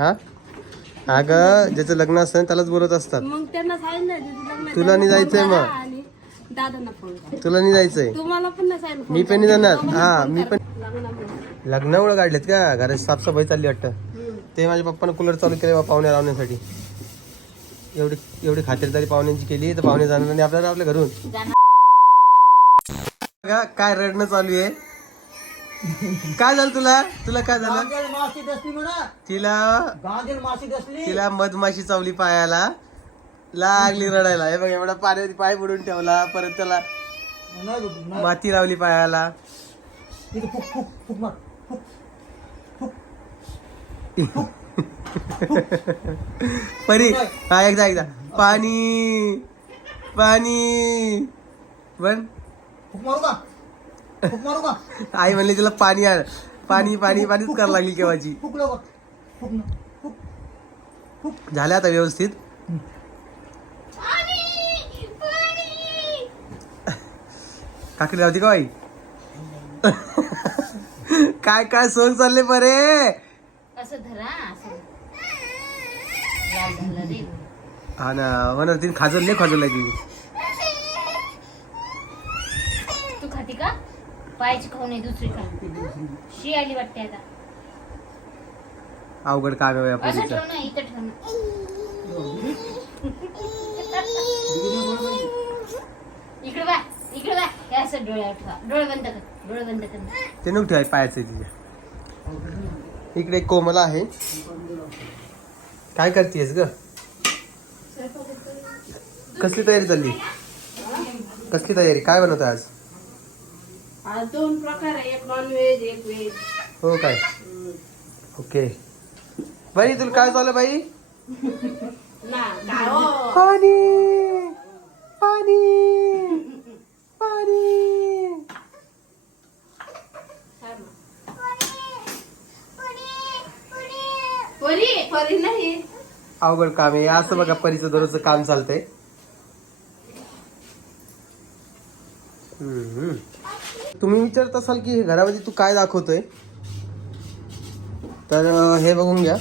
हा अगं ज्याचं लग्न असतं त्यालाच बोलत असतात मग त्यांना सांगितलं. तुला नाही जायचंय मग? दादांना फोन तुला नाही जायचंय तुम्हाला पण नाही सांगितलं फोन मी पण नाही. जाणार हा मी. पण लग्नामुळे. काढलेत का घरात साफसफाई चालली वाटतं. ते माझ्या पप्पानं कूलर चालू केले बा पाहुणे लावण्यासाठी एवढी एवढी खातिरदारी पाहुण्यांची केली तर पाहुणे जाणार आणि आपल्याला आपल्या घरून बघा, काय रडणं चालू आहे काय झालं तुला? तुला काय झालं? दसली म्हणा. तिला दसली तिला मधमाशी चावली पायाला. लागली रडायला. हे बघ एवढा पाण्यामध्ये पाय बुडून ठेवला. परत त्याला नाही बाबू, नाही. माती लावली पायाला. तिथे फुक फुक फुक मार. परी. हा एकदा एकदा. पाणी. पाणी. पण फुक मारू का? फुक मारू का? आई म्हणली तिला पाणी आण. पाणी पाणी पाणीच करायला लागली केव्हाची? झाल्या आता व्यवस्थित? काकडी लावती का बाई? काय काय सोंग चालले बरे असं धरा असं लाल झालं रे. हा ना म्हणा तिने खाजल नाही खाजल की तू खाती का? पायाची दुसरी शी आली वाटते आता. अवघड काम आहे असं पोरीचं ठेव ना इथं ठेव ना इकडे बा इकडे बा. हे असं डोळ्यावर ठेवा. डोळे बंद कर डोळे बंद कर. ते नको ठेवाय पायाचं तिथे. इकडे एक कोमल आहे. काय करतेस ग? कसली तयारी चालली? कसली तयारी? काय बनवत आज? आज दोन प्रकार आहे. एक नॉन व्हेज एक व्हेज हो काय? ओके. बाई तुला काय चाललं बाई? ना हो? पाणी. पाणी. पाणी. परी परी नाही. अवघड काम आहे. असं बघा परीचं दररोजचं काम चालतंय. हम्म. तुम्ही विचारत असाल की हे घरामध्ये तू काय दाखवतोय? तर हे बघून घ्या.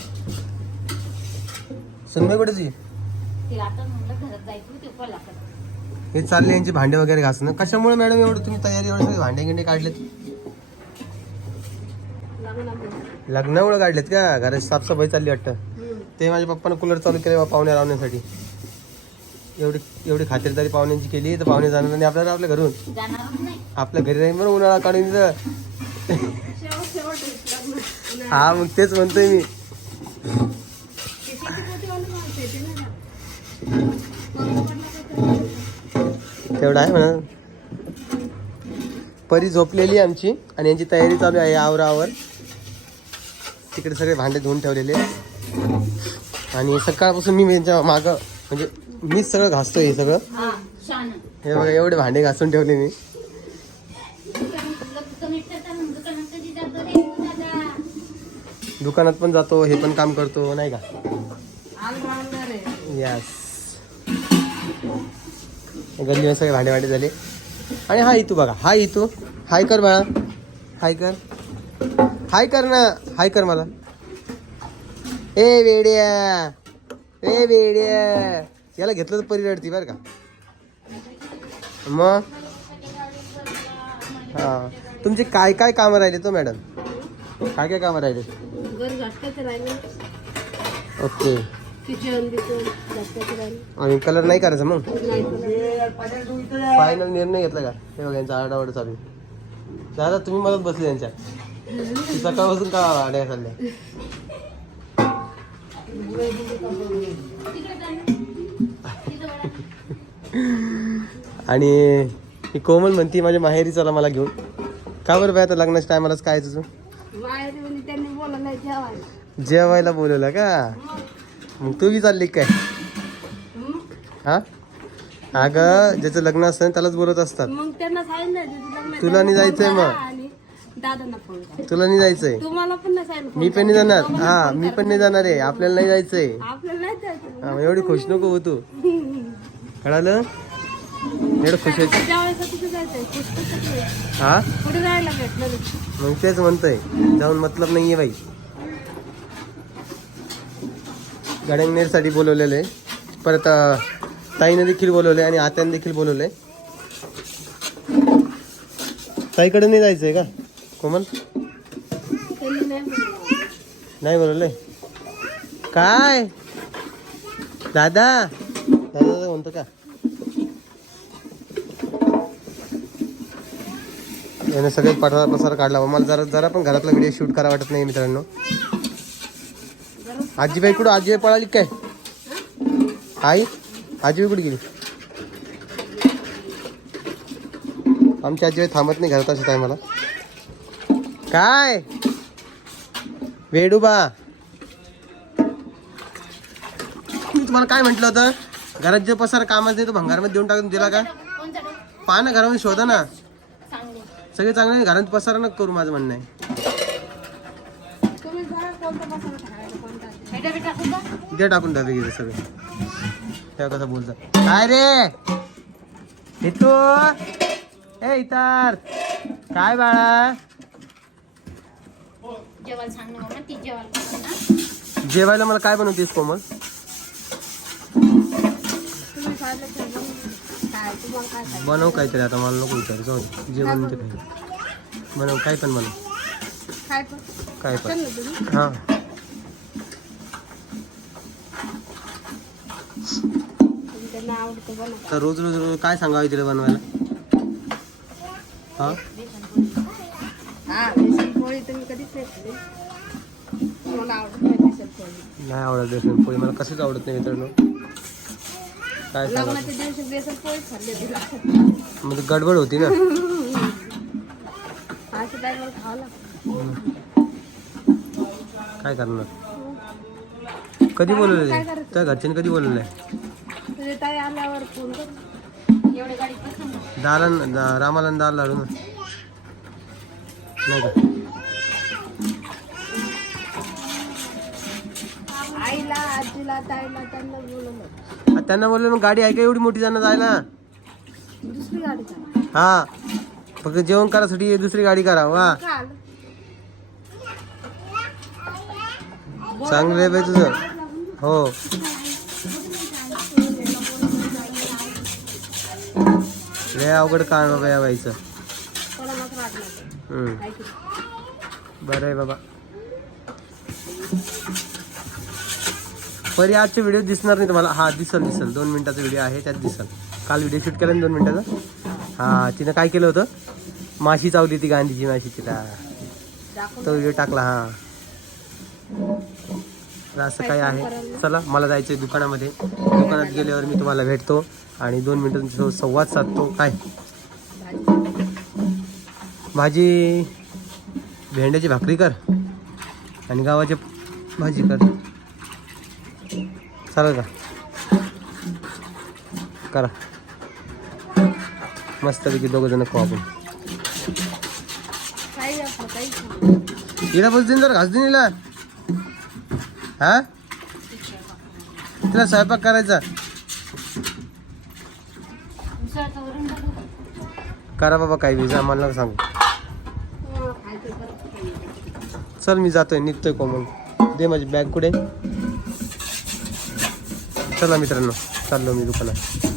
सुनबाई कुठे तुझी ते आता म्हणलं घरात जायचं ते पण लागत हे चालले यांचे भांडे वगैरे घासणं. कशामुळे मॅडम एवढं तुम्ही तयारी एवढे सगळे भांडे गिंडे काढलेत? लग्नामुळे काढलेत का? घरात साफसफाई चालली वाटतं. ते माझ्या पप्पानं कूलर चालू केले बा पाहुणे लावण्यासाठी एवढी एवढी खातिरदारी पाहुण्यांची केली तर पाहुणे जाणार आणि आपल्याला आपल्या घरून. नाही. आपल्या घरी राहील बरं उन्हाळा काढून हा मग तेच म्हणतोय मी. नाही तेवढं आहे म्हणा. परी झोपलेली आमची आणि यांची तयारी चालू आहे आवरावर. तिकडे सगळे भांडे धुवून ठेवलेले. आणि सकाळपासून मी यांच्या मागं म्हणजे मीच सगळं घासतोय हे सगळं. हा हे बघा एवढे भांडे घासून ठेवले मी. दुकानात पण जातो हे पण काम करतो नाही का? यस गल्लीवर सगळे भांडे भांडे झाले. आणि हा इतू बघा हाय इतू. हाय कर बाळा. हाय कर. हाय कर ना. हाय कर मला. ए वेड्या. ए वेड्या. याला घेतलं तर परी रडती बरं का. मग? हा. तुमचे काय काय कामं राहिले तो मॅडम? काय काय कामं राहिले? ओके. आणि कलर नाही करायचा मग? फायनल निर्णय घेतला का? हे बघा यांचा आरडाओरड चालू. दादा तुम्ही मदत बसले यांच्या. सकाळपासून का आड्या चालल्या आणि ही कोमल म्हणती माझ्या माहेरी चला मला घेऊन. का बरं बाय आता लग्नाच्या टायमालाच काय तुझं जेवायला. बोलवलं का? मग तू बी चालली काय. हा? अगं ज्याचं लग्न असतं त्यालाच बोलत असतात. तुला नाही जायचंय मग? तुला नाही जायचंय? मी पण नाही. जाणार. हा मी. पण नाही जाणार आहे. आपल्याला नाही जायचंय. एवढी खुश नको हो तू. कळालं? एवढं खुश पुस्तक हा. मग तेच म्हणतोय. जाऊन मतलब नाहीये बाई. घडंगनेरसाठी बोलवलेलं आहे. परत ताईनं देखील बोलवलं आहे आणि आत्यानं देखील बोलवलं आहे ताईकडे नाही जायचं आहे का? कोमल? नाही बोलवलं. काय? दादा? दादा म्हणतो का? याने सगळे पसार पसार काढला मला जरा जरा पण घरातला व्हिडिओ शूट करा वाटत नाही मित्रांनो. आजीबाई कुठं? आजीबाई पळाली काय? आई? आजीबाई कुठे गेली? आमची आजीबाई थांबत नाही घरात अशा टायमाला काय? वेडूबा. मी तुम्हाला काय म्हटलं होतं? घरात जे पसार कामात नाही तो भंगारमध्ये देऊन टाकून दिला का? पहा ना घरामध्ये शोधा ना. सगळे चांगले घरात पसार नका करू माझं म्हणणं आहे. दे टाकून डबे गेले सगळे. तेव्हा कसं बोलतात काय रे? येतो ए इतार काय बाळा? ना ती ना. जेवायला मला काय बनवतेस कोमल? बनव काहीतरी आता मला नको विचार जाऊ. जे बनवते काही बनव काय पण बनव. काय पण. हां. तर रोज रोज रोज काय सांगावं तिला बनवायला? हां? नाही आवडत बेसन पोळी. मला कशीच आवडत नाही मित्रांनो. काय सांगा लग्नाच्या दिवशी बेसन पोळीच खाल्ली तिला म्हणजे गडबड होती ना? अशा टायमाला खावं लागतं. काय करणार? कधी बोलवलं काय करायचं? त्या घरच्यांनी कधी बोलवलंय? तुझे ताई आल्यावर फोन कर. एवढे गाडी पसंत. आहे. दाला दा- रामाला दाल लाडू ना. नाही का? आजीला ताईला त्यांना बोलवलं आ, त्यांना बोललो मग गाडी आहे का एवढी मोठी जाणं जायला दुसरी गाडी चालली. हा फक्त जेवण करायसाठी दुसरी गाडी करा वा आलं? चांगलं आहे बाई तुझं हो लय अवघड काम बाबा या बाईचं. हम्म. ऐक. बरं आहे बाबा परी आजचे व्हिडिओ दिसणार नाही तुम्हाला. हा दिसल दिसल. दोन मिनिटाचा व्हिडिओ आहे त्यात दिसल. काल व्हिडिओ शूट केला ना दोन मिनिटाचा? हा तिनं काय केलं होतं? माशी चावली ती गांधीची माशी तिला तो व्हिडिओ टाकला हा. तर असं काय आहे. चला मला जायचं आहे दुकानामध्ये. दुकानात गेल्यावर मी तुम्हाला भेटतो आणि दोन मिनिटांचा संवाद साधतो. काय? भाजी भेंड्याची भाकरी कर आणि गावाची भाजी कर. चालेल का करा. मस्तपैकी दोघं जण खाऊ आपण. काही बस दिन जर घास दे हिला. हा? तिला स्वयंपाक करायचा. करा बाबा काही बी जा मला सांगू. चल मी जातोय निघतोय कोमल. दे माझी बॅग कुठे? चला मित्रांनो चाललो मी दुकानात.